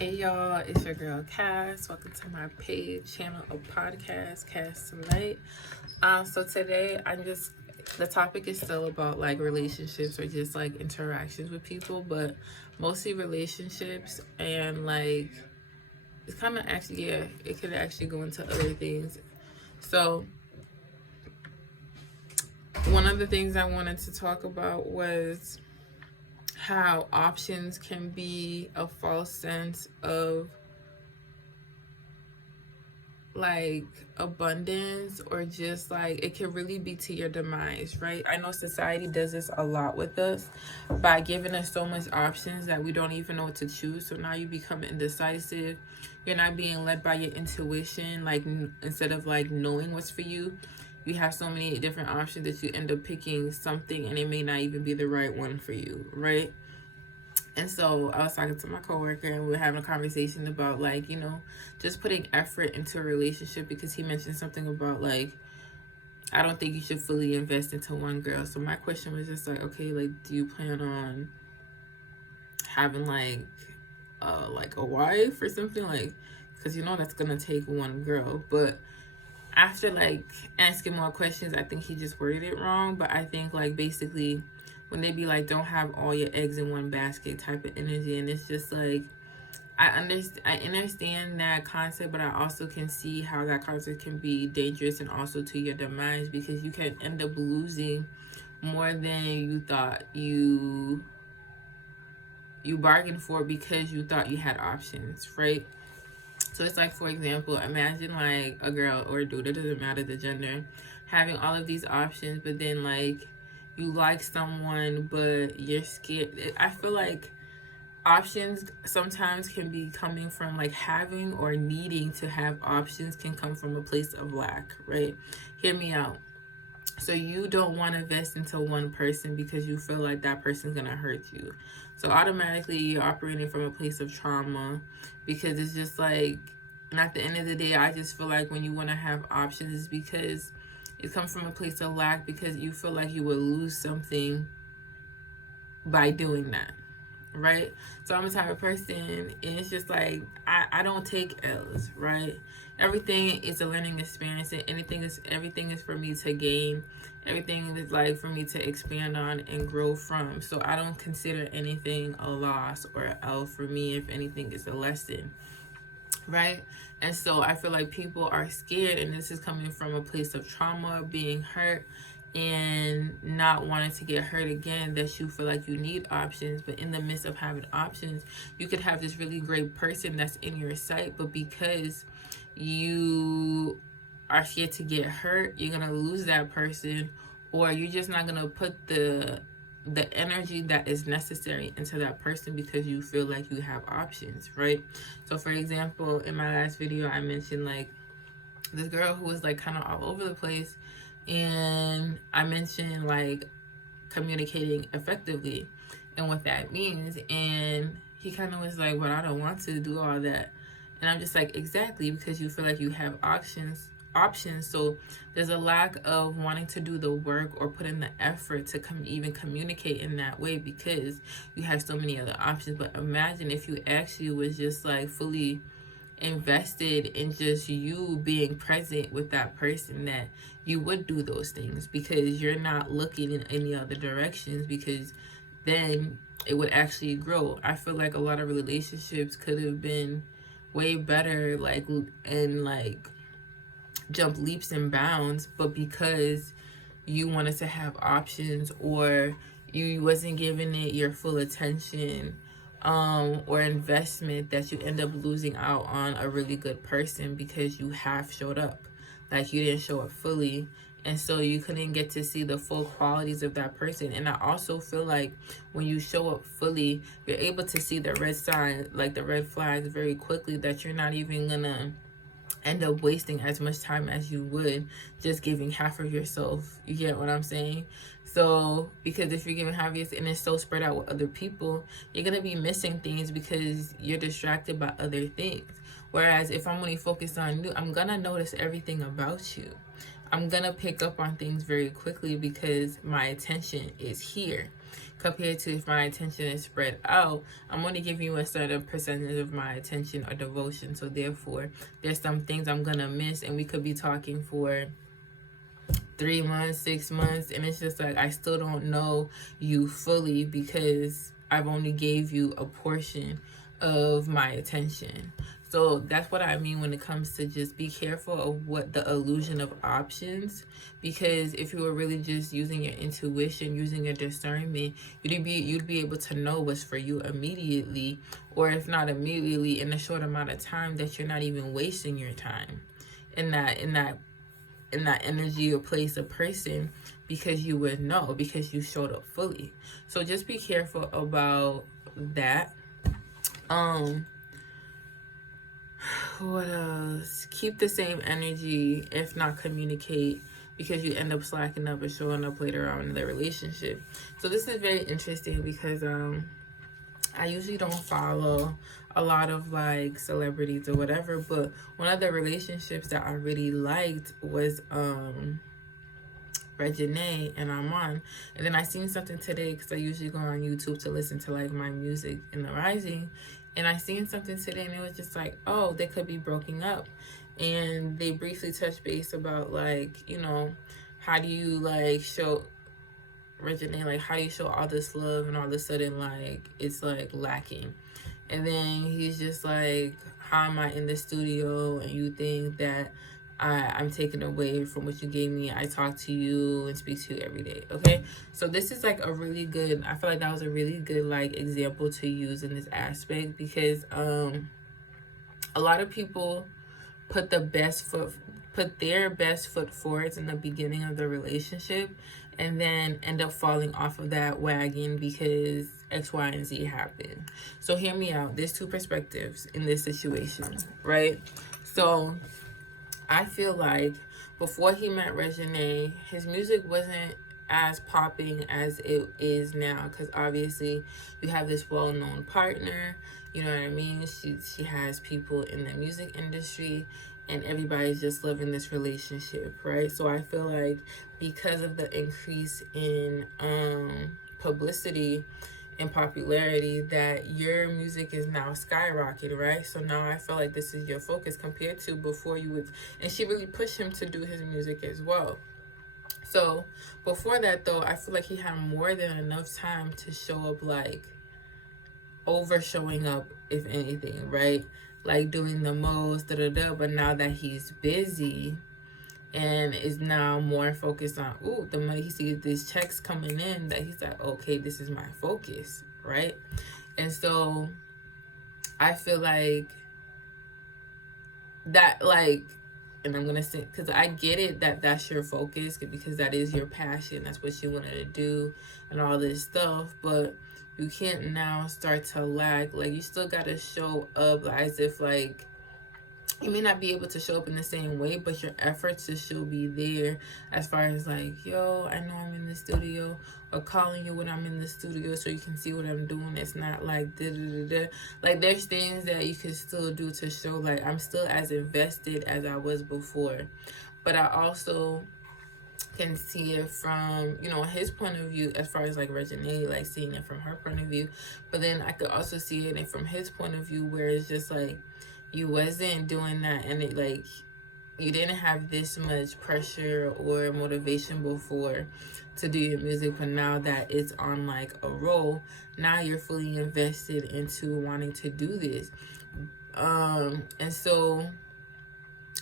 Hey y'all, it's your girl Cass. Welcome to my page, channel of podcast, Cass Tonight. So today the topic is still about like relationships or just like interactions with people, but mostly relationships and like it's kind of actually, yeah, it could actually go into other things. So one of the things I wanted to talk about was how options can be a false sense of like abundance, or just like it can really be to your demise, right? I know society does this a lot with us by giving us so much options that we don't even know what to choose. So now you become indecisive. You're not being led by your intuition, like instead of like knowing what's for you, you have so many different options that you end up picking something and it may not even be the right one for you, right? And so I was talking to my coworker and we were having a conversation about like, just putting effort into a relationship, because he mentioned something about like, I don't think you should fully invest into one girl. So my question was just like, okay, like, do you plan on having like a wife or something? Like, because that's gonna take one girl. But after like asking more questions, I think he just worded it wrong. But I think like basically when they be like, don't have all your eggs in one basket type of energy. And it's just like, I understand that concept, but I also can see how that concept can be dangerous and also to your demise, because you can end up losing more than you thought you bargained for, because you thought you had options, right? So it's like, for example, imagine like a girl or a dude, it doesn't matter the gender, having all of these options, but then like you like someone, but you're scared. I feel like options sometimes can be coming from like having or needing to have options can come from a place of lack, right? Hear me out. So you don't want to invest into one person because you feel like that person's going to hurt you. So automatically you're operating from a place of trauma, because it's just like, and at the end of the day, I just feel like when you want to have options, it's because it comes from a place of lack, because you feel like you will lose something by doing that, right? So I'm a type of person, and it's just like I don't take L's, right? Everything is a learning experience, and everything is for me to gain. Everything is like for me to expand on and grow from. So I don't consider anything a loss or an L for me. If anything, it's a lesson, right? And so I feel like people are scared, and this is coming from a place of trauma, being hurt, and not wanting to get hurt again, that you feel like you need options. But in the midst of having options, you could have this really great person that's in your sight, but because you are scared to get hurt, you're gonna lose that person, or you're just not gonna put the energy that is necessary into that person because you feel like you have options, right? So for example, in my last video, I mentioned like this girl who was like kind of all over the place, and I mentioned like communicating effectively and what that means, and he kind of was like, but I don't want to do all that. And I'm just like, exactly, because you feel like you have options. So there's a lack of wanting to do the work or put in the effort to even communicate in that way, because you have so many other options. But imagine if you actually was just like fully invested in just you being present with that person, that you would do those things because you're not looking in any other directions, because then it would actually grow. I feel like a lot of relationships could have been way better, like, and like jump leaps and bounds, but because you wanted to have options, or you wasn't giving it your full attention or investment, that you end up losing out on a really good person because you half showed up, like you didn't show up fully, and so you couldn't get to see the full qualities of that person. And I also feel like when you show up fully, you're able to see the red signs, like the red flags, very quickly, that you're not even gonna end up wasting as much time as you would just giving half of yourself. You get what I'm saying? So because if you're giving half of yourself and it's so spread out with other people, you're gonna be missing things because you're distracted by other things. Whereas if I'm only focused on you, I'm gonna notice everything about you. I'm gonna pick up on things very quickly because my attention is here. compared to if my attention is spread out, I'm only giving you a certain percentage of my attention or devotion. So therefore, there's some things I'm gonna miss, and we could be talking for 3 months, 6 months, and it's just like I still don't know you fully because I've only gave you a portion of my attention. So that's what I mean when it comes to just be careful of what the illusion of options, because if you were really just using your intuition, using your discernment, you'd be able to know what's for you immediately, or if not immediately, in a short amount of time, that you're not even wasting your time in that energy or place or person, because you would know, because you showed up fully. So just be careful about that. What else? Keep the same energy, if not communicate, because you end up slacking up and showing up later on in the relationship. So this is very interesting because I usually don't follow a lot of like celebrities or whatever, but one of the relationships that I really liked was Reginae and Armand. And then I seen something today, because I usually go on YouTube to listen to like my music in the rising, and I seen something today and it was just like, oh, they could be broken up. And they briefly touched base about like, you know, how do you like show Reginae, like how do you show all this love and all of a sudden like it's like lacking. And then he's just like, how am I in the studio and you think that I'm taken away from what you gave me? I talk to you and speak to you every day. Okay, so this is like a really good, I feel like that was a really good like example to use in this aspect, because a lot of people put their best foot forwards in the beginning of the relationship, and then end up falling off of that wagon because X, Y, and Z happen. So hear me out. There's two perspectives in this situation, right? So I feel like before he met Reginae, his music wasn't as popping as it is now, because obviously you have this well-known partner, you know what I mean? She has people in the music industry, and everybody's just loving this relationship, right? So I feel like because of the increase in publicity and popularity, that your music is now skyrocketed, right? So now I feel like this is your focus compared to before you would, and she really pushed him to do his music as well. So before that though, I feel like he had more than enough time to show up, like over showing up, if anything, right? Like doing the most, but now that he's busy and is now more focused on the money, he sees these checks coming in, that he's like, okay, this is my focus, right? And so I feel like that, like, and I'm gonna say, because I get it that that's your focus, because that is your passion, that's what you wanted to do and all this stuff, but you can't now start to lack. Like, you still gotta show up as if like you may not be able to show up in the same way, but your efforts to still be there, as far as like, yo, I know I'm in the studio, or calling you when I'm in the studio so you can see what I'm doing. It's not like da-da-da-da. Like, there's things that you can still do to show like I'm still as invested as I was before. But I also can see it from, you know, his point of view, as far as like Reginae, like seeing it from her point of view. But then I could also see it from his point of view, where it's just like, you wasn't doing that, and it like you didn't have this much pressure or motivation before to do your music, but now that it's on like a roll, now you're fully invested into wanting to do this. And so,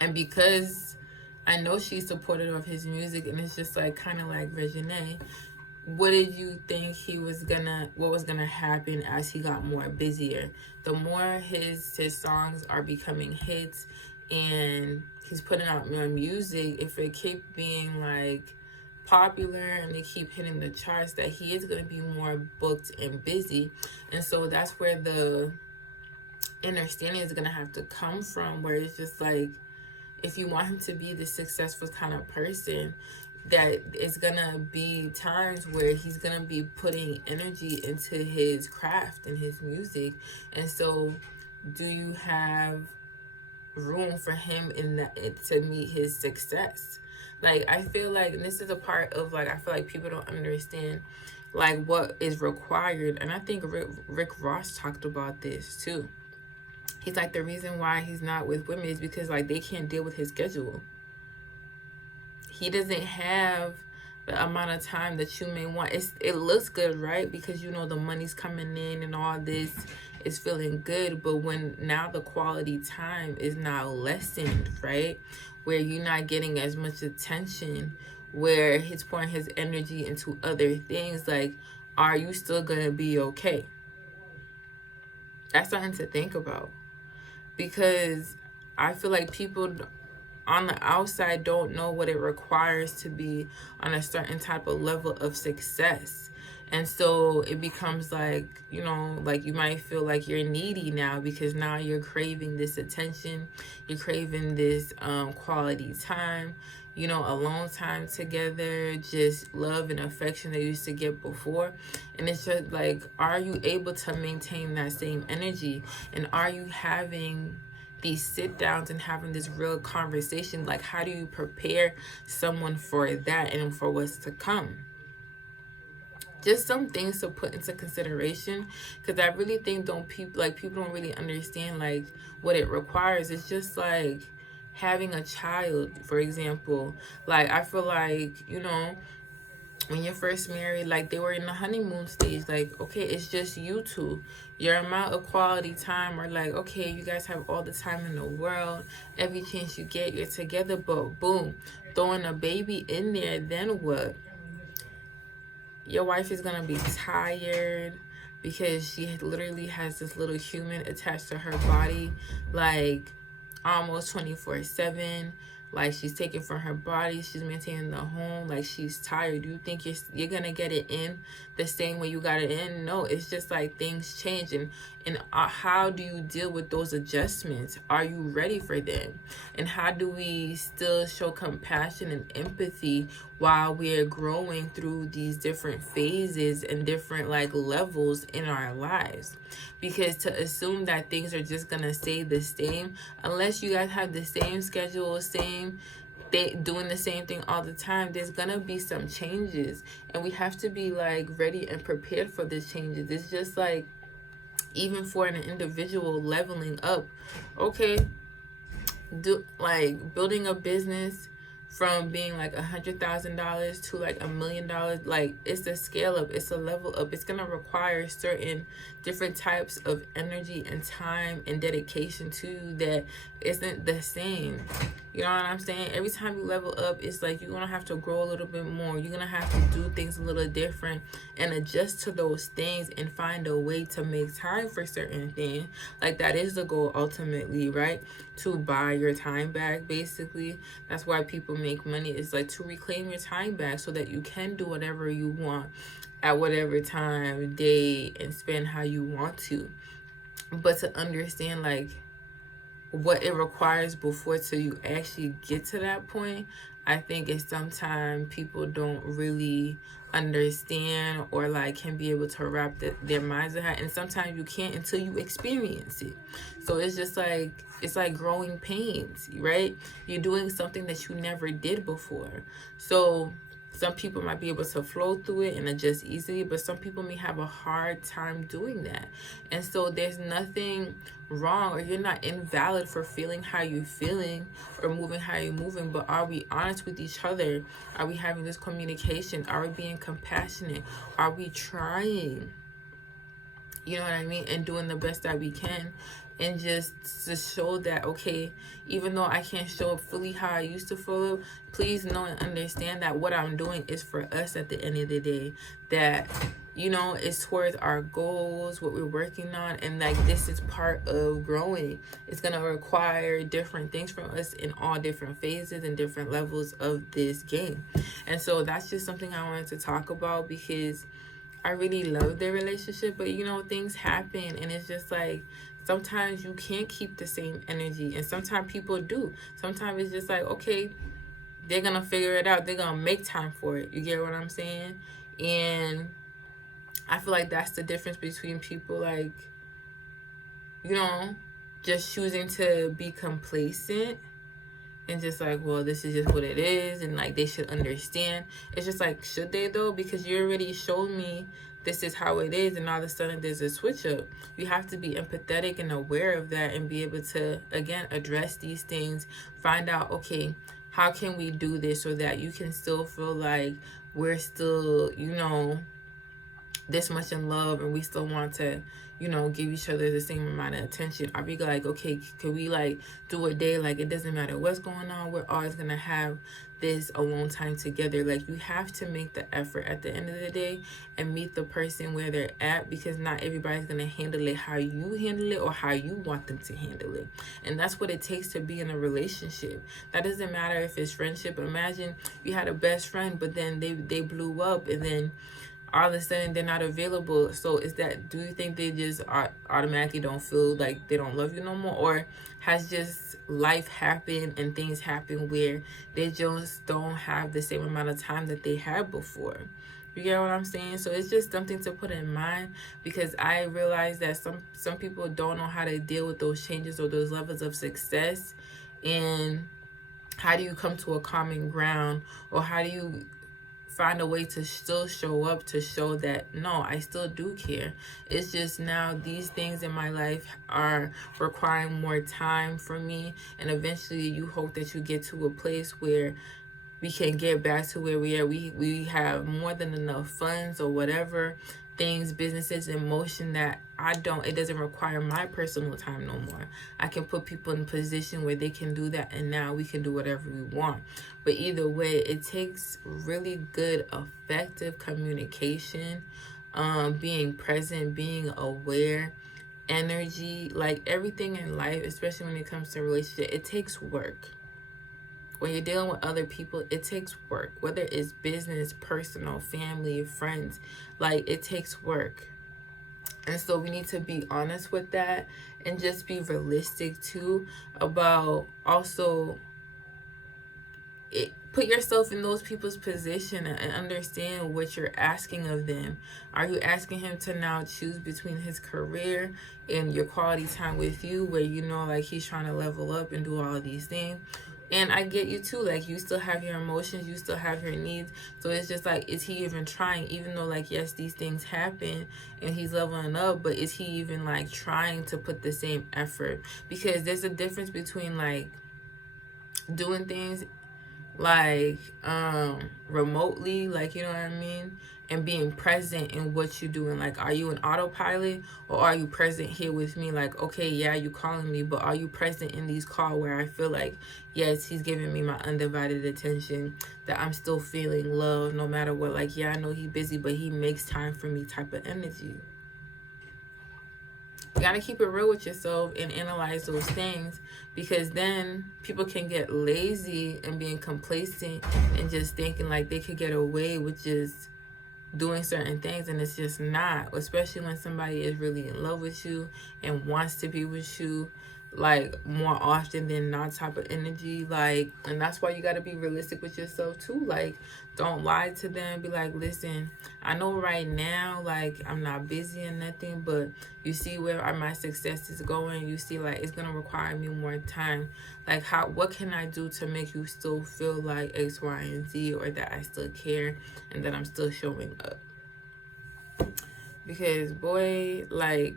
and because I know she's supportive of his music, and it's just like kind of like Reginae, what did you think what was gonna happen as he got more busier? The more his songs are becoming hits and he's putting out more music, if it keep being like popular and they keep hitting the charts, that he is gonna be more booked and busy. And so that's where the understanding is gonna have to come from, where it's just like, if you want him to be the successful kind of person, that it's gonna be times where he's gonna be putting energy into his craft and his music. And so do you have room for him in that to meet his success? Like, I feel like, and this is a part of like, I feel like people don't understand, like what is required. And I think Rick Ross talked about this too. He's like, the reason why he's not with women is because like they can't deal with his schedule. He doesn't have the amount of time that you may want. It looks good, right? Because you know the money's coming in and all this is feeling good. But when now the quality time is now lessened, right? Where you're not getting as much attention, where he's pouring his energy into other things, like, are you still gonna be okay? That's something to think about. Because I feel like people on the outside don't know what it requires to be on a certain type of level of success. And so it becomes like, you know, like you might feel like you're needy now because now you're craving this attention, you're craving this quality time, you know, alone time together, just love and affection that you used to get before. And it's just like, are you able to maintain that same energy? And are you having these sit downs and having this real conversation? Like, how do you prepare someone for that and for what's to come? Just some things to put into consideration, because I really think people don't really understand like what it requires. It's just like having a child, for example. Like, I feel like, you know, when you're first married, like they were in the honeymoon stage, like, okay, it's just you two. Your amount of quality time, or like, okay, you guys have all the time in the world, every chance you get, you're together. But boom, throwing a baby in there, then what? Your wife is gonna be tired because she literally has this little human attached to her body, like almost 24/7. Like, she's taking from her body, she's maintaining the home, like she's tired. You think you're gonna get it in the same way you got it in? No, it's just like things change. And how do you deal with those adjustments? Are you ready for them? And how do we still show compassion and empathy while we're growing through these different phases and different like levels in our lives? Because to assume that things are just gonna stay the same, unless you guys have the same schedule, doing the same thing all the time, there's gonna be some changes, and we have to be like ready and prepared for these changes. It's just like, even for an individual leveling up, okay, building a business from being like $100,000 to like $1 million, like it's a scale up, it's a level up. It's gonna require certain different types of energy and time and dedication to you that isn't the same. You know what I'm saying? Every time you level up, it's like you're gonna have to grow a little bit more. You're gonna have to do things a little different and adjust to those things and find a way to make time for certain things. Like, that is the goal ultimately, right? To buy your time back, basically. That's why people make money. It's like to reclaim your time back so that you can do whatever you want at whatever time, day, and spend how you want to. But to understand like what it requires before till you actually get to that point, I think it's sometimes people don't really understand or like can be able to wrap their minds around. And sometimes you can't until you experience it. So it's just like, it's like growing pains, right? You're doing something that you never did before. So some people might be able to flow through it and adjust easily, but some people may have a hard time doing that. And so there's nothing wrong, or you're not invalid for feeling how you're feeling or moving how you're moving. But are we honest with each other? Are we having this communication? Are we being compassionate? Are we trying? You know what I mean? And doing the best that we can. And just to show that, okay, even though I can't show up fully how I used to feel, please know and understand that what I'm doing is for us at the end of the day. That, you know, it's towards our goals, what we're working on. And like, this is part of growing. It's going to require different things from us in all different phases and different levels of this game. And so that's just something I wanted to talk about, because I really love their relationship. But, you know, things happen, and it's just like, sometimes you can't keep the same energy, and sometimes people do. Sometimes it's just like, okay, they're going to figure it out. They're going to make time for it. You get what I'm saying? And I feel like that's the difference between people, like, you know, just choosing to be complacent and just like, well, this is just what it is, and like they should understand. It's just like, should they though? Because you already showed me this is how it is, and all of a sudden there's a switch up. You have to be empathetic and aware of that, and be able to again address these things. Find out, okay, how can we do this so that you can still feel like we're still, you know, this much in love, and we still want to, you know, give each other the same amount of attention. I'll be like, okay, could we like do a day, like it doesn't matter what's going on, we're always gonna have this alone time together. Like, you have to make the effort at the end of the day and meet the person where they're at, because not everybody's gonna handle it how you handle it or how you want them to handle it. And that's what it takes to be in a relationship. That doesn't matter if it's friendship. Imagine you had a best friend, but then they blew up, and then all of a sudden they're not available. So is that, do you think they just automatically don't feel like they don't love you no more? Or has just life happened and things happen where they just don't have the same amount of time that they had before? You get what I'm saying? So it's just something to put in mind, because I realize that some people don't know how to deal with those changes or those levels of success. And how do you come to a common ground, or how do you find a way to still show up, to show that no, I still do care. It's just now these things in my life are requiring more time for me, and eventually you hope that you get to a place where we can get back to where we are. We have more than enough funds or whatever things, businesses in motion, that it doesn't require my personal time no more. I can put people in a position where they can do that, and now we can do whatever we want. But either way, it takes really good, effective communication, being present, being aware, energy, like everything in life, especially when it comes to relationship, it takes work. When you're dealing with other people, it takes work. Whether it's business, personal, family, friends, like it takes work. And so we need to be honest with that, and just be realistic too about also put yourself in those people's position and understand what you're asking of them. Are you asking him to now choose between his career and your quality time with you, where you know like he's trying to level up and do all of these things? And I get you too, like you still have your emotions, you still have your needs. So it's just like, is he even trying? Even though like, yes, these things happen and he's leveling up, but is he even like trying to put the same effort? Because there's a difference between like doing things like remotely, like, you know what I mean, and being present in what you're doing. Like, are you an autopilot, or are you present here with me? Like, okay, yeah, you calling me, but are you present in these calls where I feel like, yes, he's giving me my undivided attention, that I'm still feeling love no matter what? Like, yeah, I know he's busy, but he makes time for me type of energy. You gotta keep it real with yourself and analyze those things, because then people can get lazy and being complacent and just thinking like they could get away with just doing certain things, and it's just not. Especially when somebody is really in love with you and wants to be with you, like more often than not type of energy. Like, and that's why you got to be realistic with yourself too. Like, don't lie to them. Be like, listen, I know right now like I'm not busy and nothing, but you see where my success is going. You see like it's gonna require me more time. Like, what can I do to make you still feel like X, Y, and Z, or that I still care and that I'm still showing up? Because boy, like,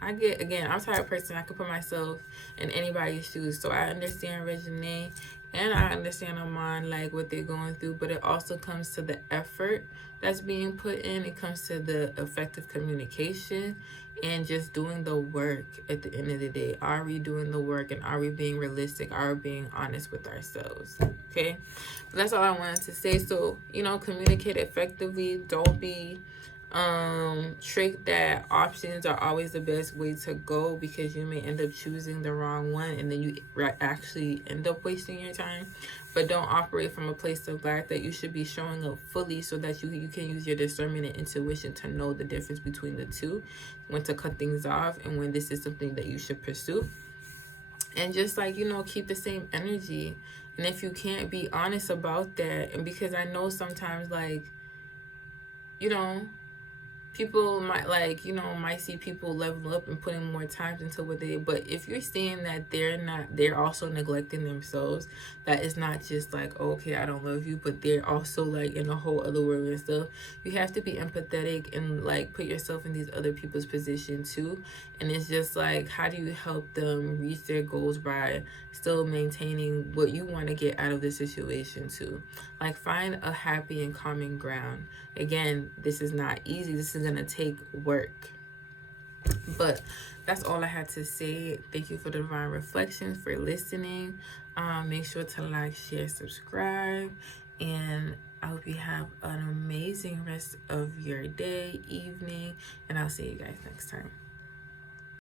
I'm the type of person, I could put myself in anybody's shoes. So I understand Reginae and I understand Amon, like what they're going through, but it also comes to the effort that's being put in. It comes to the effective communication and just doing the work at the end of the day. Are we doing the work, and are we being realistic? Are we being honest with ourselves? Okay, but that's all I wanted to say. So, you know, communicate effectively. Don't be trick that options are always the best way to go, because you may end up choosing the wrong one and then you actually end up wasting your time. But don't operate from a place of lack, that you should be showing up fully so that you can use your discernment and intuition to know the difference between the two, when to cut things off and when this is something that you should pursue. And just like, you know, keep the same energy. And if you can't, be honest about that. And because I know sometimes, like, you know, people might like, you know, might see people level up and putting more time into what they, but if you're seeing that they're also neglecting themselves, that is not just like, oh, okay, I don't love you, but they're also like in a whole other world and stuff. You have to be empathetic and like put yourself in these other people's position too. And it's just like, how do you help them reach their goals by still maintaining what you want to get out of the situation too? Like, find a happy and common ground. Again, this is not easy. This is gonna take work. But that's all I had to say. Thank you for the Divine Reflections, for listening. Make sure to like, share, subscribe, and I hope you have an amazing rest of your day, evening, and I'll see you guys next time.